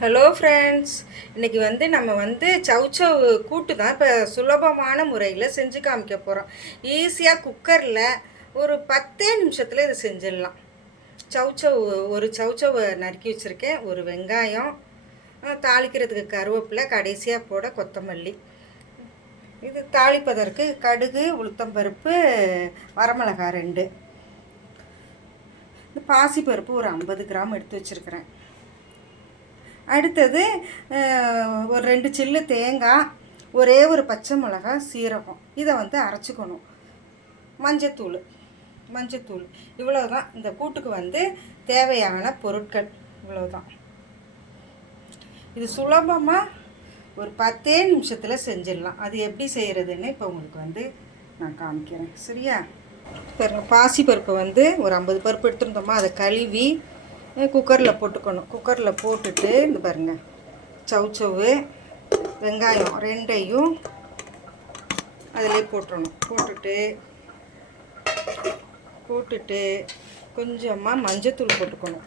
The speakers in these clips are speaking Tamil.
ஹலோ ஃப்ரெண்ட்ஸ், இன்றைக்கி நம்ம சௌசௌ கூட்டு தான் இப்போ சுலபமான முறையில் செஞ்சு காமிக்க போகிறோம். ஈஸியாக குக்கரில் ஒரு 10 நிமிஷத்தில் இதை செஞ்சிடலாம். சௌசௌ ஒரு சௌசௌவை நறுக்கி வச்சுருக்கேன், ஒரு வெங்காயம், தாளிக்கிறதுக்கு கருவேப்பிலை, கடைசியாக போட கொத்தமல்லி. இது தாளிப்பதற்கு கடுகு, உளுத்தம்பருப்பு, வரமிளகாய் 2, பாசிப்பருப்பு ஒரு 50 கிராம் எடுத்து வச்சுருக்கிறேன். அடுத்தது ஒரு 2 சில்லு தேங்காய், ஒரே ஒரு பச்சை மிளகாய், சீரகம். இதை அரைச்சிக்கணும். மஞ்சத்தூள் இவ்வளோதான் இந்த கூட்டுக்கு தேவையான பொருட்கள். இவ்வளோதான். இது சுலபமாக ஒரு 10 நிமிஷத்தில் செஞ்சிடலாம். அது எப்படி செய்கிறதுன்னு இப்போ உங்களுக்கு நான் காமிக்கிறேன். சரியா? பாசிப்பருப்பு ஒரு 50 பருப்பு எடுத்துருந்தோமா, அதை கழுவி குக்கரில் போட்டுக்கணும். குக்கரில் போட்டுட்டு இந்த பாருங்கள், சௌசௌவு, வெங்காயம் 2ஐயும் அதிலே போட்டுடணும். போட்டுட்டு கொஞ்சமாக மஞ்சத்தூள் போட்டுக்கணும்.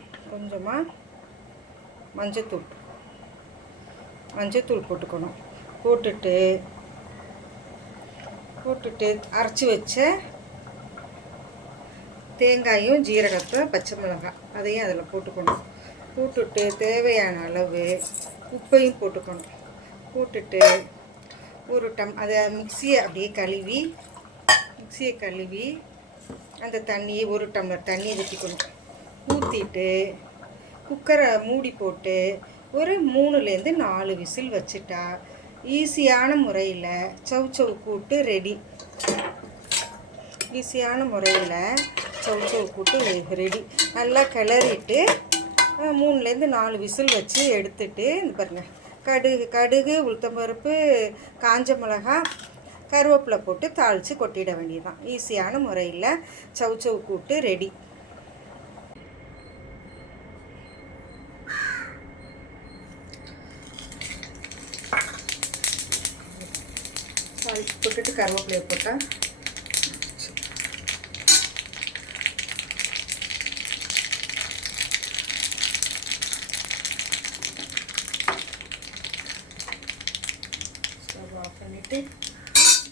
மஞ்சத்தூள் போட்டுக்கணும். போட்டுட்டு அரைச்சி வச்ச தேங்காயும், ஜீரகத்தை, பச்சை மிளகாய் அதையும் அதில் போட்டுக்கணும். போட்டுட்டு தேவையான அளவு உப்பையும் போட்டுக்கணும். போட்டுட்டு அதை மிக்சியை அப்படியே கழுவி அந்த தண்ணியை 1 டம்ளர் தண்ணி ஊற்றிக்கணும். ஊற்றிட்டு குக்கரை மூடி போட்டு ஒரு 3லேருந்து 4 விசில் வச்சுட்டா ஈஸியான முறையில் சௌசௌ கூட்டு ரெடி. சௌசௌ கூட்டு ரெடி. நல்லா கிளறிட்டு 3லேருந்து 4 விசில் வச்சு எடுத்துட்டு இந்த பாருங்கள், கடுகு, உளுத்தம்பருப்பு, காஞ்ச மிளகாய், கருவேப்பிலை போட்டு தாளித்து கொட்டிட வேண்டியதுதான். ஈஸியான முறையில் சௌசௌ கூட்டு ரெடி. போட்டுட்டு கருவேப்பிலையை போட்டால் ஆஃப் பண்ணிவிட்டு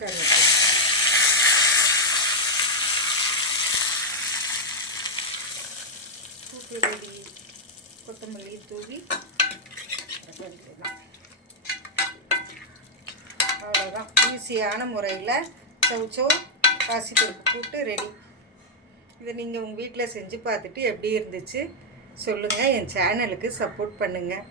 கருவேப்பிலை, கூட்டு ரெடி. கொத்தமல்லி தூவி அவ்வளோதான். ஈஸியான முறையில் சௌசௌ பாசிப்பருப்பு கூட்டு ரெடி. இதை நீங்கள் உங்கள் வீட்டில் செஞ்சு பார்த்துட்டு எப்படி இருந்துச்சு சொல்லுங்கள். என் சேனலுக்கு சப்போர்ட் பண்ணுங்கள்.